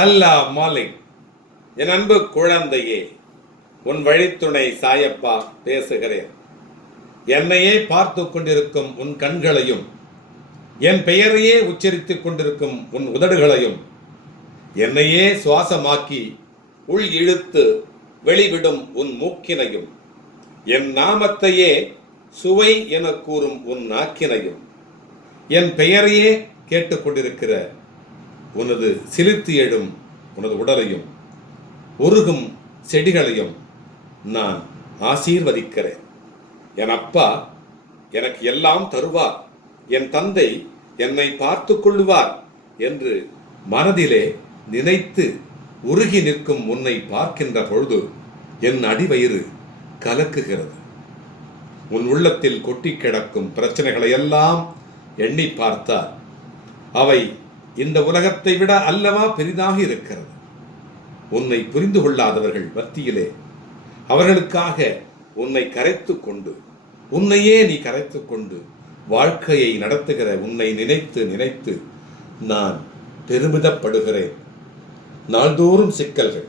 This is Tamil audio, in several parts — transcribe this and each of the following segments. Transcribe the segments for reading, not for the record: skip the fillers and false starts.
அல்லாஹ் மாலிக். என் அன்பு குழந்தையே, உன் வழித்துணை சாயப்பா பேசுகிறேன். என்னையே பார்த்து கொண்டிருக்கும் உன் கண்களையும், என் பெயரையே உச்சரித்துக் கொண்டிருக்கும் உன் உதடுகளையும், என்னையே சுவாசமாக்கி உள் இழுத்து வெளிவிடும் உன் மூக்கினையும், என் நாமத்தையே சுவை என கூறும் உன் நாக்கினையும், என் பெயரையே கேட்டுக்கொண்டிருக்கிற உனது சிலிர்த்து எழும் உனது உடலையும், உருகும் செடிகளையும் நான் ஆசீர்வதிக்கிறேன். என் அப்பா எனக்கு எல்லாம் தருவார், என் தந்தை என்னை பார்த்து கொள்ளுவார் என்று மனதிலே நினைத்து உருகி நிற்கும் உன்னை பார்க்கின்ற பொழுது என் அடிவயிறு கலக்குகிறது. உன் உள்ளத்தில் கொட்டி கிடக்கும் பிரச்சனைகளை எல்லாம் எண்ணி பார்த்தால் அவை இந்த உலகத்தை விட அல்லவா பெரிதாக இருக்கிறது. உன்னை புரிந்து கொள்ளாதவர்கள் மத்தியிலே அவர்களுக்காக உன்னை கரைத்து கொண்டு, உன்னையே நீ கரைத்து கொண்டு வாழ்க்கையை நடத்துகிற உன்னை நினைத்து நினைத்து நான் பெருமிதப்படுகிறேன். நாள்தோறும் சிக்கல்கள்,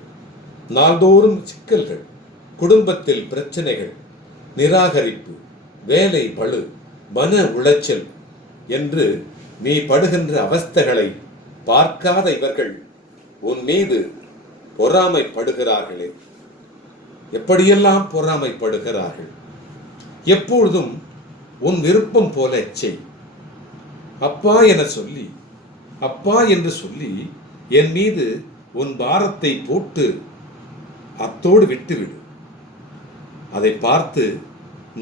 நாள்தோறும் சிக்கல்கள், குடும்பத்தில் பிரச்சனைகள், நிராகரிப்பு, வேலை பளு, மன உளைச்சல் என்று நீ படுகின்ற அவஸ்தைகளை பார்க்காத இவர்கள் உன் மீது பொறாமைப்படுகிறார்களே. எப்படியெல்லாம் பொறாமைப்படுகிறார்கள்! எப்பொழுதும் உன் விருப்பம் போல செய், அப்பா என சொல்லி, அப்பா என்று சொல்லி என் மீது உன் பாரத்தை போட்டு அத்தோடு விட்டுவிடு. அதை பார்த்து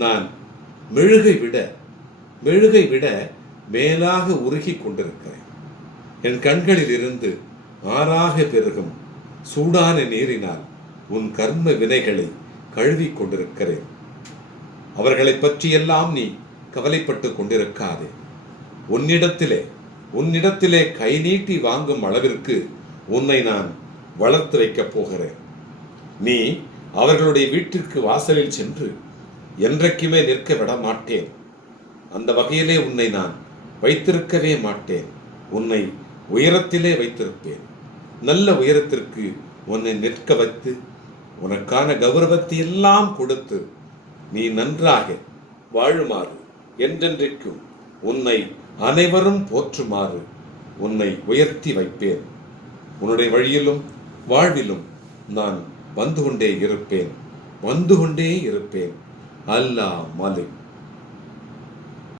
நான் மெழுகை விட மேலாக உருகி கொண்டிருக்கிறேன். என் கண்களில் இருந்து ஆறாக பெருகும் சூடான நீரினால் உன் கர்ம வினைகளை கழுவி கொண்டிருக்கிறேன். அவர்களை பற்றியெல்லாம் நீ கவலைப்பட்டு கொண்டிருக்காதே. உன்னிடத்திலே கை நீட்டி வாங்கும் அளவிற்கு உன்னை நான் வளர்த்து வைக்கப் போகிறேன். நீ அவர்களுடைய வீட்டிற்கு வாசலில் சென்று என்றைக்குமே நிற்க விட மாட்டேன். அந்த வகையிலே உன்னை நான் வைத்திருக்கவே மாட்டேன். உன்னை உயரத்திலே வைத்திருப்பேன். நல்ல உயரத்திற்கு உன்னை நிற்க வைத்து உனக்கான கௌரவத்தை எல்லாம் கொடுத்து நீ நன்றாக வாழுமாறு, என்றென்றைக்கும் உன்னை அனைவரும் போற்றுமாறு உன்னை உயர்த்தி வைப்பேன். உன்னுடைய வழியிலும் வாழ்விலும் நான் வந்து கொண்டே இருப்பேன். அல்லாஹ் மாலிக்.